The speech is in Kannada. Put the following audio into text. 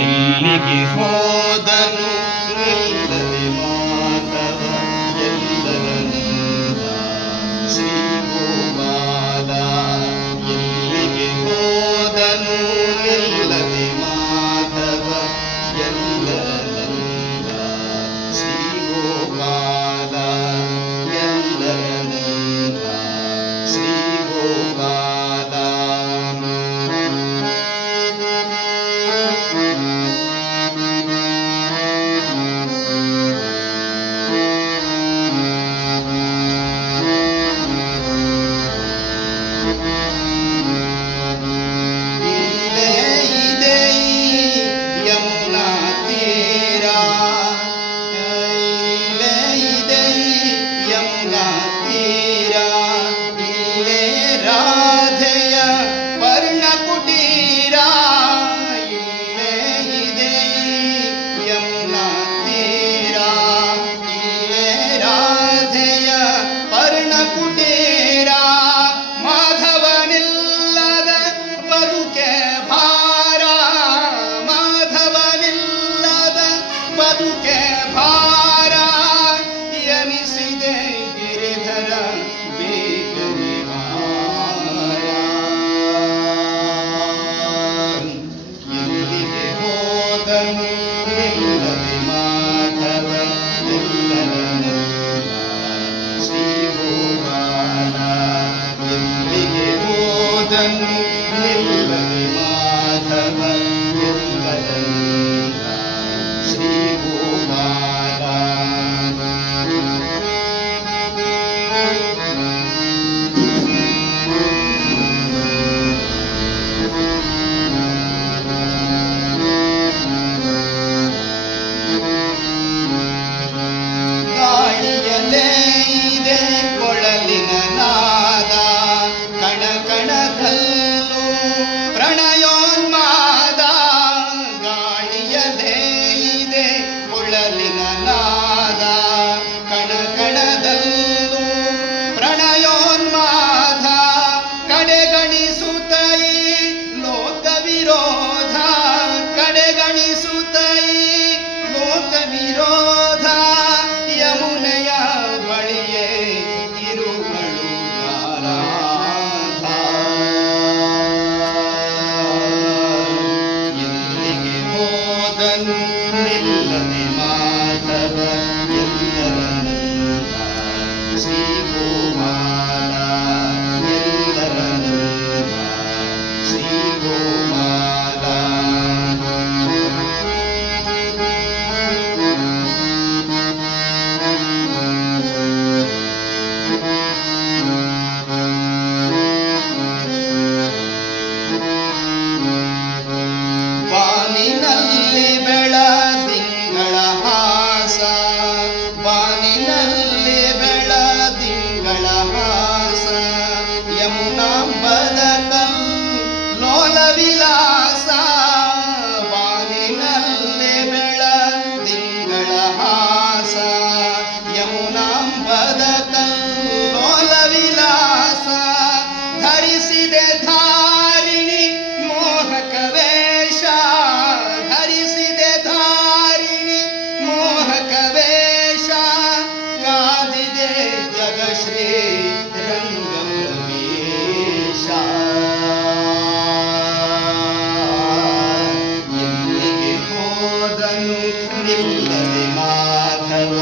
ಎಲ್ಲಿಗೆ ಹೋದನು ನಿಲ್ಲದೆ ಮಾಧವ ಎಲ್ಲರನ್ನ ಶ್ರೀ ಗೋಪಾಲ. ಎಲ್ಲಿಗೆ ಹೋದನು ನಿಲ್ಲದೆ ಮಾಧವ ಎಲ್ಲರನ್ನ ಶ್ರೀ ಗೋಪಾಲ ಎಲ್ಲರನ್ನ ಶ್ರೀ ಗೋಪಾಲ. ಬದುಕೆ ಭಾರ ಎನಿಸಿದೆ ಗಿರಿಧರ ಬೇಗನೆ ಮಾಯ. ಎಲ್ಲಿಗೆ ಹೋದನು ನಿಲ್ಲದೆ ಮಾಧವ ಎಲ್ಲರನ್ನ ಶ್ರೀ ಗೋಪಾಲ. ಎಲ್ಲಿಗೆ ಹೋದನು ನಿಲ್ಲದೆ ಮಾಧವ ಎಲ್ಲರನ್ನ ಶ್ರೀ ಗೋಪಾಲ. ಗಾಳಿಯಲೇ ಇದೆ ಕೊಳಲಿನ ನಾದ, ಕಣ ಕಣದಲ್ಲೂ ಪ್ರಣಯೋನ್ಮಾದ. ಗಾಳಿಯಲೇ ಇದೆ ಕೊಳಲಿನ ನಾದ, ಕಣ ಕಣದಲ್ಲೂ ಪ್ರಣಯೋನ್ಮಾದ. ಕಡೆಗಣಿಸುತ್ತೈ ಲೋಕ ವಿರೋಧ, ಕಡೆಗಣಿಸುತ್ತೈ ಲೋಕ ವಿರೋಧ. ಯಮುನೆಯ ಬಳಿಯೇ ಇರುಗಳು ನಾರಾಧ. ಎಲ್ಲಿಗೆ ಹೋದನು ನಿಲ್ಲದೆ ಮಾಧವ ಎಲ್ಲರನ್ನ ಶ್ರೀ ಗೋಪಾಲ ಎಲ್ಲರನ್ನ ಶ್ರೀ ಗೋಪಾಲ. ಬಾನಿನಲ್ಲಿ ಬೆಳದಿಂಗಳ ಹಾಸ, ಬಾನಿನಲ್ಲಿ ಬೆಳದಿಂಗಳ ಹಾಸ. ಯಮುನಾಂಬದ ಲೋಲ ವಿಲಾಸ, ಬಾನಿನಲ್ಲಿ ಬೆಳದಿಂಗಳ ಹಾಸ. ಯಮುನಾಂಬದ ಲೋಲ ವಿಲಾಸ. ಧರಿಸಿದೆ ಧಾರಿಣಿ ಮೋಹಕ ವೇಷ, ಧರಿಸಿದೆ ಧಾರಿಣಿ ಮೋಹಕ ವೇಷ. ಕಾದಿದೆ ಜಗಶ್ರೀ ರಂಗವೇಶ. ಎಲ್ಲಿಗೆ ಹೋದನು ನಿಲ್ಲದೆ ಮಾಧವ